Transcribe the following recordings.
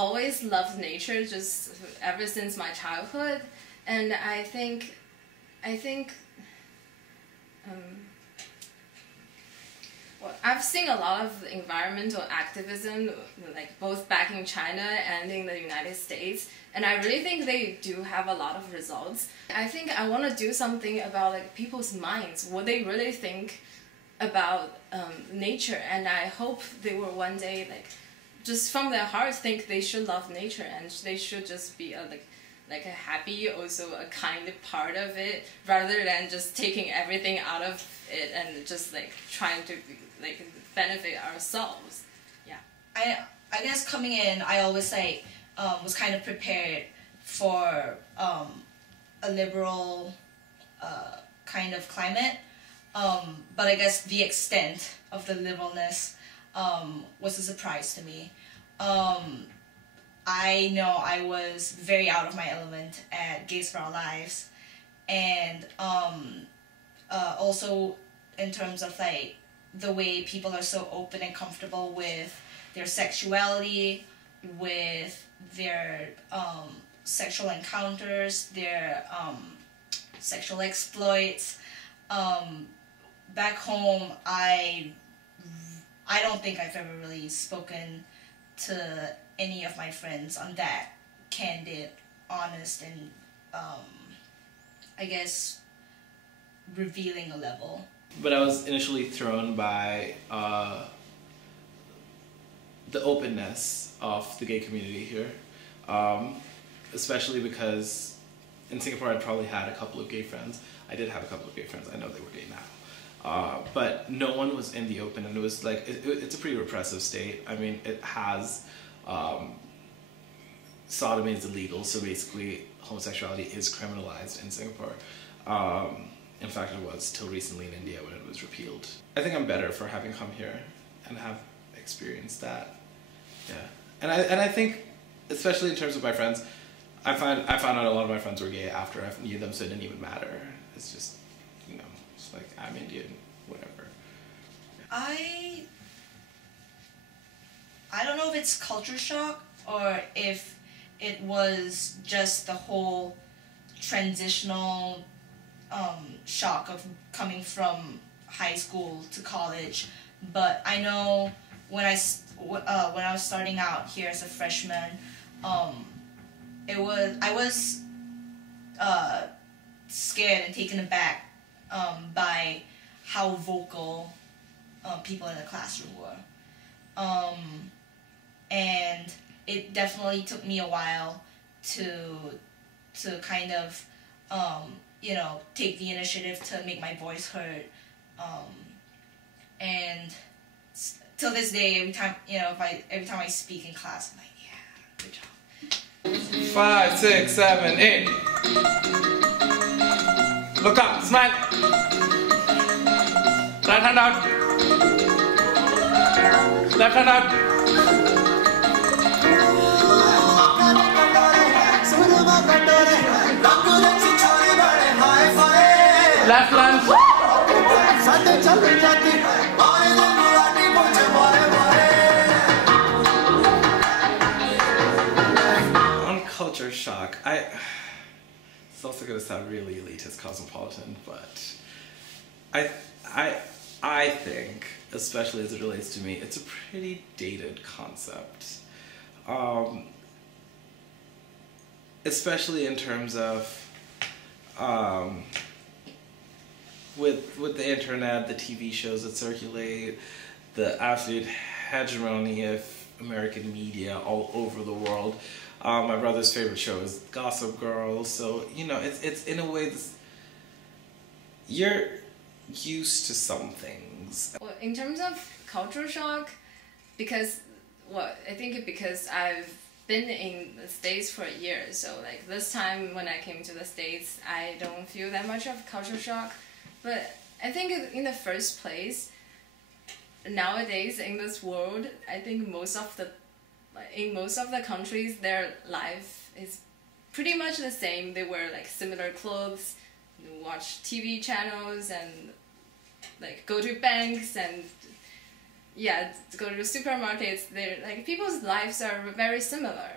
always loved nature just ever since my childhood, and I think well, I've seen a lot of environmental activism, like both back in China and in the United States, and I really think they do have a lot of results. I think I want to do something about like people's minds, what they really think about nature, and I hope they will one day like just from their hearts think they should love nature and they should just be a like a happy, also a kind part of it, rather than just taking everything out of it and just like trying to like benefit ourselves. Yeah. I guess coming in, I always like was kind of prepared for a liberal kind of climate, but I guess the extent of the liberalness was a surprise to me. I know I was very out of my element at Gays for Our Lives, and also in terms of like the way people are so open and comfortable with their sexuality, with their sexual encounters, their sexual exploits. Back home, I don't think I've ever really spoken to any of my friends on that candid, honest, and I guess revealing a level. But I was initially thrown by the openness of the gay community here, especially because in Singapore I'd probably had a couple of gay friends. I did have a couple of gay friends. I know they were gay now. But no one was in the open, and it was like, it's a pretty repressive state. I mean, it has, sodomy is illegal, so basically homosexuality is criminalized in Singapore. In fact, it was till recently in India when it was repealed. I think I'm better for having come here and have experienced that. Yeah, and I think, especially in terms of my friends, I found out a lot of my friends were gay after I knew them, so it didn't even matter. It's just, you know, it's like, I'm Indian, whatever. I don't know if it's culture shock or if it was just the whole transitional shock of coming from high school to college, but I know when I was starting out here as a freshman, I was scared and taken aback by how vocal people in the classroom were, and it definitely took me a while to kind of you know, take the initiative to make my voice heard, and till this day, every time I speak in class, I'm like, yeah, good job. 5, 6, 7, 8. Look up, smile. Right hand out. Left hand out. Left lunge. On culture shock, it's also going to sound really elitist, cosmopolitan, but I think, especially as it relates to me, it's a pretty dated concept. Especially in terms of with the internet, the TV shows that circulate, the absolute hegemony of American media all over the world. My brother's favorite show is Gossip Girl, so you know it's in a way you're used to some things. Well, in terms of culture shock, because I think because I've been in the States for a year, so like this time when I came to the States, I don't feel that much of culture shock. But I think in the first place, nowadays in this world, I think in most of the countries, their life is pretty much the same. They wear like similar clothes, watch TV channels, and like go to banks and yeah, to go to the supermarkets, they're like people's lives are very similar.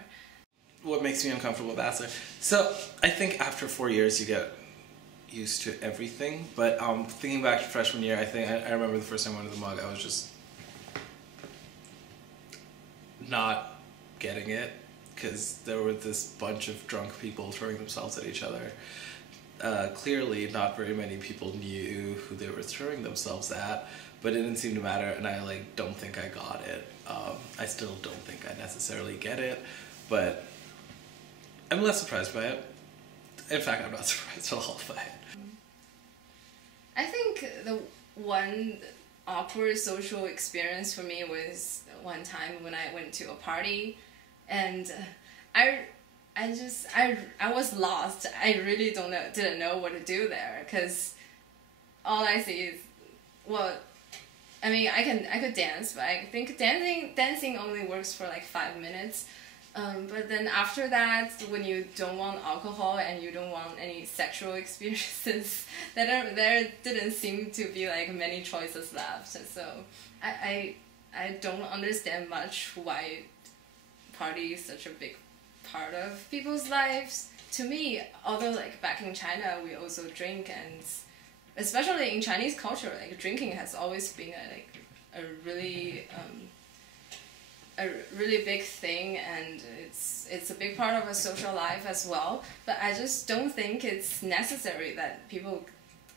What makes me uncomfortable with Vassar? So I think after 4 years you get used to everything, but thinking back to freshman year, I remember the first time I went to the mug, I was just not getting it, because there were this bunch of drunk people throwing themselves at each other. Clearly not very many people knew who they were throwing themselves at, but it didn't seem to matter, and I don't think I got it. I still don't think I necessarily get it, but I'm less surprised by it. In fact, I'm not surprised at all by it. I think the one awkward social experience for me was one time when I went to a party, and I was lost. I really didn't know what to do there, because all I see is, well, I mean, I could dance, but I think dancing only works for like 5 minutes. But then after that, when you don't want alcohol and you don't want any sexual experiences, there didn't seem to be like many choices left. So I don't understand much why party is such a big part of people's lives. To me, although like back in China we also drink, and especially in Chinese culture, like drinking has always been a really big thing, and it's a big part of a social life as well. But I just don't think it's necessary that people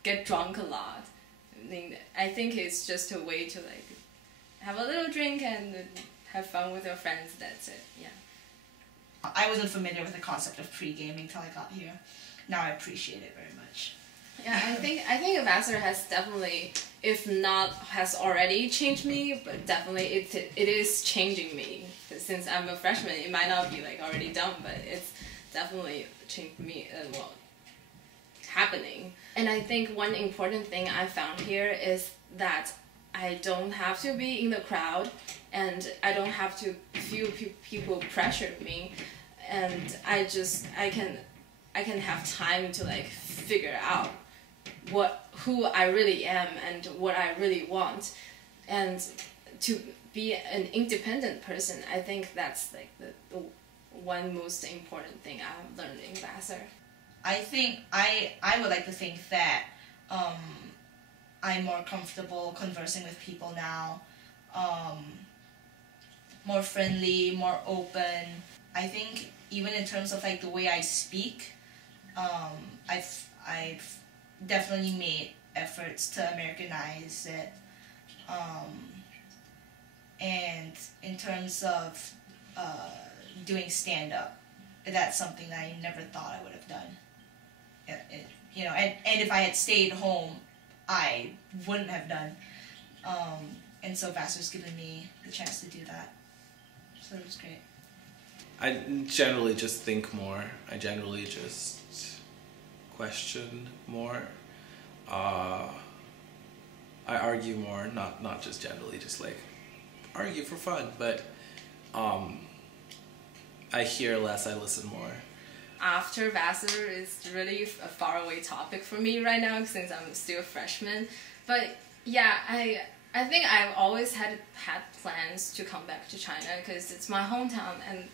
get drunk a lot. I think it's just a way to like have a little drink and have fun with your friends. That's it. Yeah. I wasn't familiar with the concept of pre-gaming until I got here. Now I appreciate it very much. Yeah, I think Ambassador has definitely, if not has already changed me, but definitely it is changing me. Since I'm a freshman, it might not be like already done, but it's definitely changed me. Happening. And I think one important thing I found here is that I don't have to be in the crowd, and I don't have to feel people pressure me, and I can have time to like figure out who I really am and what I really want, and to be an independent person. I think that's like the one most important thing I've learned in Vassar. I think I would like to think that I'm more comfortable conversing with people now, more friendly, more open. I think even in terms of like the way I speak, I've definitely made efforts to Americanize it. And in terms of doing stand-up, that's something that I never thought I would have done. And if I had stayed home, I wouldn't have done. And so Vassar's given me the chance to do that. So it was great. I generally just think more. I generally just question more. I argue more, not just generally, just like argue for fun, but I hear less, I listen more. After Vassar is really a faraway topic for me right now, since I'm still a freshman. But yeah, I think I've always had plans to come back to China, because it's my hometown, and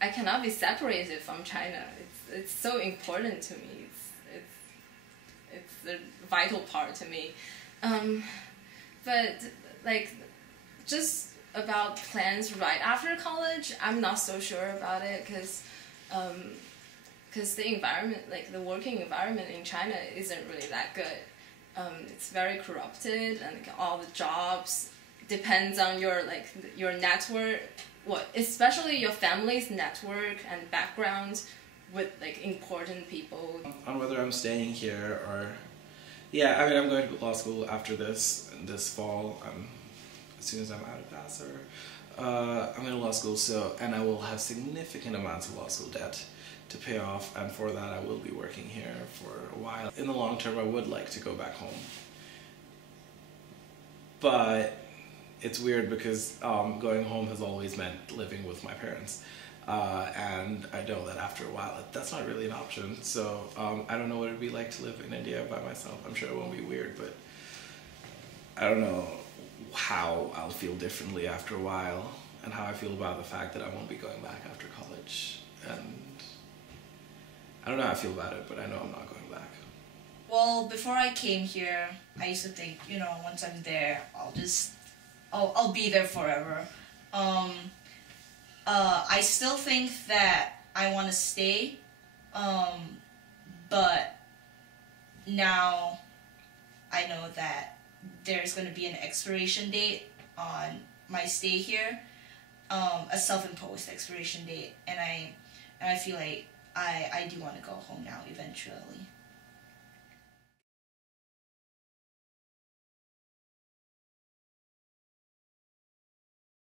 I cannot be separated from China. It's so important to me. It's a vital part to me. But like just about plans right after college, I'm not so sure about it, because the environment, like the working environment in China, isn't really that good. It's very corrupted, and all the jobs depends on your network, especially your family's network and background with like important people. On whether I'm staying here or, yeah, I mean, I'm going to law school after this fall. As soon as I'm out of Vassar, I'm going to law school. And I will have significant amounts of law school debt to pay off, and for that I will be working here for a while. In the long term, I would like to go back home, but it's weird because going home has always meant living with my parents. And I know that after a while, that's not really an option. So I don't know what it'd be like to live in India by myself. I'm sure it won't be weird, but I don't know how I'll feel differently after a while, and how I feel about the fact that I won't be going back after college. And I don't know how I feel about it, but I know I'm not going back. Well, before I came here, I used to think, you know, once I'm there, I'll be there forever. I still think that I want to stay, but now I know that there's going to be an expiration date on my stay here, a self-imposed expiration date, and I feel like I do want to go home now eventually.